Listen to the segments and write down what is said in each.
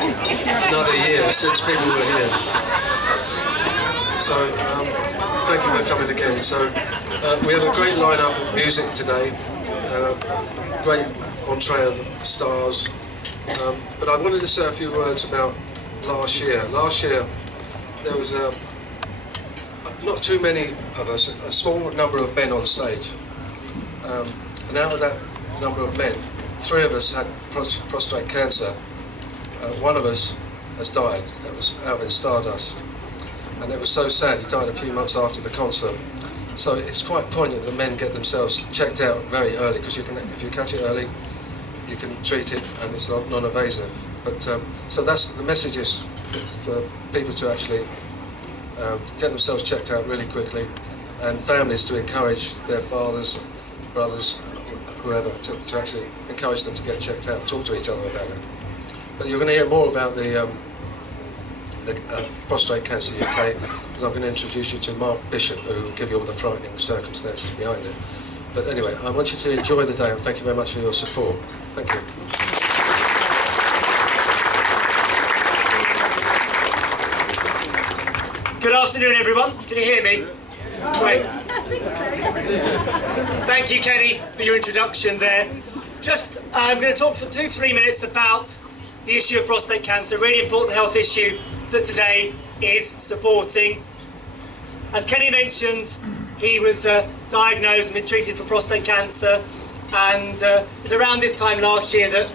been another year since people were here. So thank you for coming again. So we have a great lineup of music today, a great entree of stars. But I wanted to say a few words about last year. Last year there was not too many of us, a small number of men on stage. And out of that number of men, 3 of us had prostate cancer. One of us has died. That was Alvin Stardust. And it was so sad. He died a few months after the concert. So it's quite poignant that men get themselves checked out very early, because if you catch it early, you can treat it and it's non-invasive. But so that's the message, is for people to actually get themselves checked out really quickly, and families to encourage their fathers, brothers, whoever, to actually encourage them to get checked out, talk to each other about it. But you're going to hear more about the Prostate Cancer UK, because I'm going to introduce you to Mark Bishop, who will give you all the frightening circumstances behind it. But anyway, I want you to enjoy the day, and thank you very much for your support. Thank you. Good afternoon, everyone. Can you hear me? Great. Thank you, Kenny, for your introduction there. I'm going to talk for 2-3 minutes about the issue of prostate cancer, a really important health issue that today is supporting. As Kenny mentioned, he was diagnosed and been treated for prostate cancer, and it was around this time last year that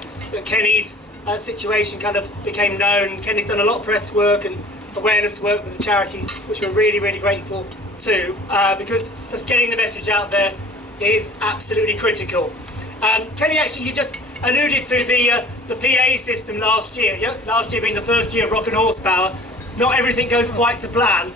Kenny's situation kind of became known. Kenny's done a lot of press work and awareness work with the charity, which we're really, really grateful to, because just getting the message out there is absolutely critical. Kenny, actually, you just alluded to the PA system last year. Last year being the first year of Rock and Horsepower, not everything goes quite to plan.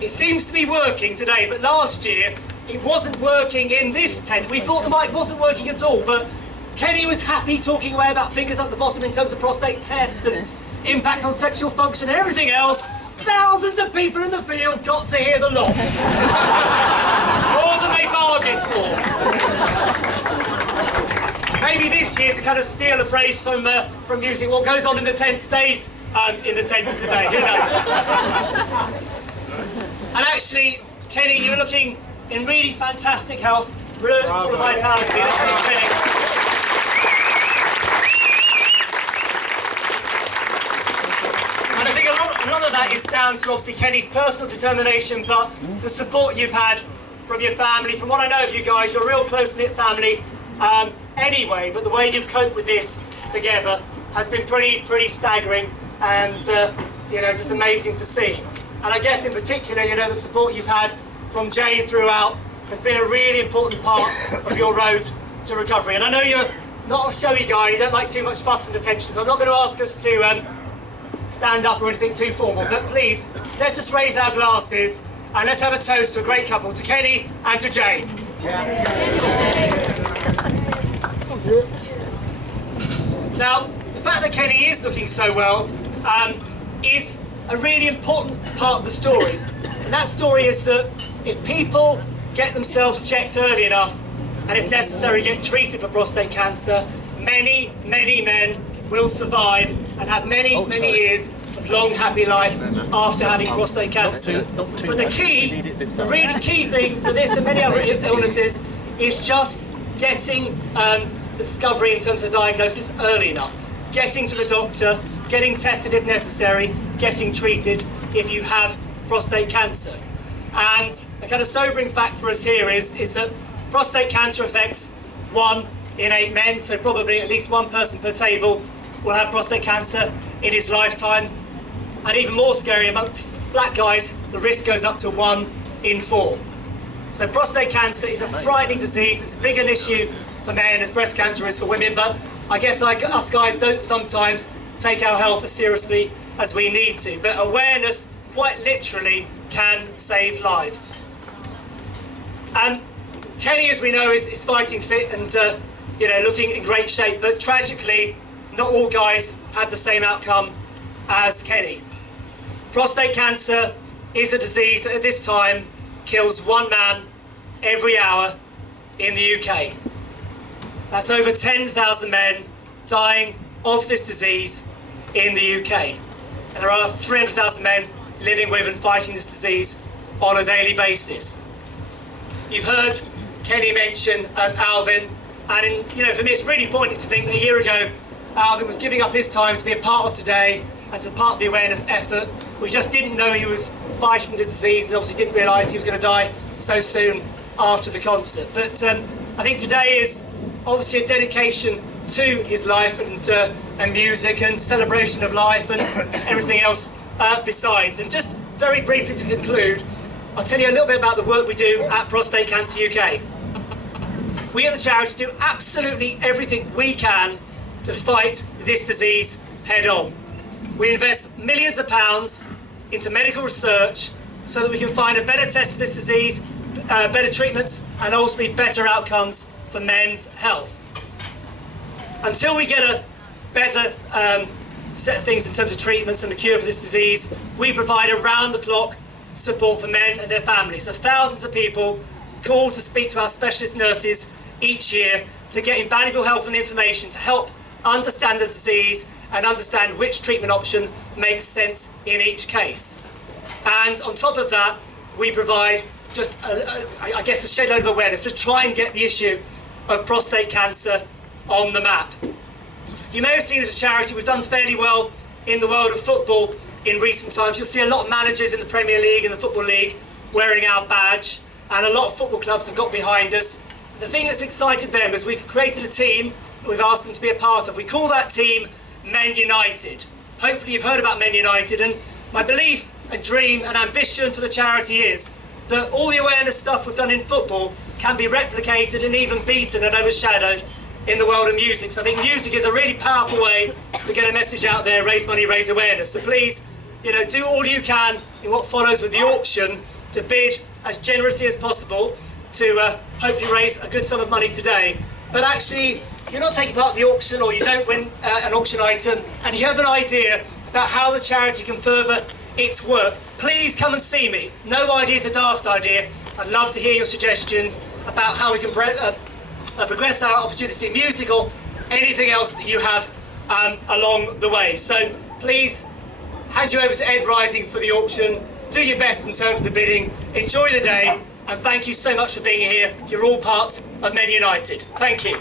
It seems to be working today, but last year it wasn't working in this tent. We thought the mic wasn't working at all, but Kenny was happy talking away about fingers up the bottom in terms of prostate tests and impact on sexual function and everything else. Thousands of people in the field got to hear the lot. More than they bargained for. Maybe this year, to kind of steal a phrase from music, what goes on in the tent stays in the tent for today. Who knows? And actually, Kenny, you're looking in really fantastic health, full of vitality. And I think a lot of that is down to obviously Kenny's personal determination, but the support you've had from your family. From what I know of you guys, you're a real close-knit family anyway, but the way you've coped with this together has been pretty staggering, and just amazing to see. And I guess in particular, the support you've had from Jane throughout has been a really important part of your road to recovery. And I know you're not a showy guy, you don't like too much fuss and attention, so I'm not going to ask us to stand up or anything too formal, but please, let's just raise our glasses and let's have a toast to a great couple, to Kenny and to Jane. Now, the fact that Kenny is looking so well is a really important part of the story. And that story is that if people get themselves checked early enough, and if necessary get treated for prostate cancer, many men will survive and have many years of long, happy life after having prostate cancer. But the really key thing for this and many other illnesses is just getting discovery in terms of diagnosis early enough. Getting to the doctor, getting tested if necessary, getting treated if you have prostate cancer. And a kind of sobering fact for us here is that prostate cancer affects 1 in 8 men, so probably at least 1 person per table will have prostate cancer in his lifetime. And even more scary, amongst black guys, the risk goes up to 1 in 4. So prostate cancer is a frightening disease. It's as big an issue for men as breast cancer is for women, but I guess like us guys don't sometimes take our health as seriously as we need to. But awareness, quite literally, can save lives. And Kenny, as we know, is fighting fit and looking in great shape, but tragically, not all guys had the same outcome as Kenny. Prostate cancer is a disease that at this time kills 1 man every hour in the UK. That's over 10,000 men dying of this disease in the UK. And there are 300,000 men living with and fighting this disease on a daily basis. You've heard Kenny mention Alvin, and for me it's really poignant to think that a year ago Alvin was giving up his time to be a part of today and to part of the awareness effort. We just didn't know he was fighting the disease, and obviously didn't realise he was going to die so soon after the concert. But I think today is obviously a dedication to his life and music and celebration of life and everything else besides. And just very briefly to conclude, I'll tell you a little bit about the work we do at Prostate Cancer UK. We at the charity do absolutely everything we can to fight this disease head on. We invest millions of pounds into medical research so that we can find a better test for this disease, better treatments, and ultimately better outcomes for men's health. Until we get a better set of things in terms of treatments and the cure for this disease, we provide around-the-clock support for men and their families. So thousands of people call to speak to our specialist nurses each year to get invaluable help and information to help understand the disease and understand which treatment option makes sense in each case. And on top of that, we provide just, I guess, a shed load of awareness to try and get the issue of prostate cancer on the map. You may have seen as a charity we've done fairly well in the world of football in recent times. You'll see a lot of managers in the Premier League and the Football League wearing our badge, and a lot of football clubs have got behind us. The thing that's excited them is we've created a team that we've asked them to be a part of. We call that team Men United. Hopefully you've heard about Men United, and my belief and dream and ambition for the charity is that all the awareness stuff we've done in football can be replicated and even beaten and overshadowed in the world of music. So I think music is a really powerful way to get a message out there, raise money, raise awareness. So please, do all you can in what follows with the auction to bid as generously as possible to hopefully raise a good sum of money today. But actually, if you're not taking part in the auction or you don't win an auction item and you have an idea about how the charity can further its work, please come and see me. No idea is a daft idea. I'd love to hear your suggestions about how we can progress our opportunity in music or anything else that you have along the way. So please, hand you over to Ed Rising for the auction. Do your best in terms of the bidding. Enjoy the day, and thank you so much for being here. You're all part of Men United. Thank you.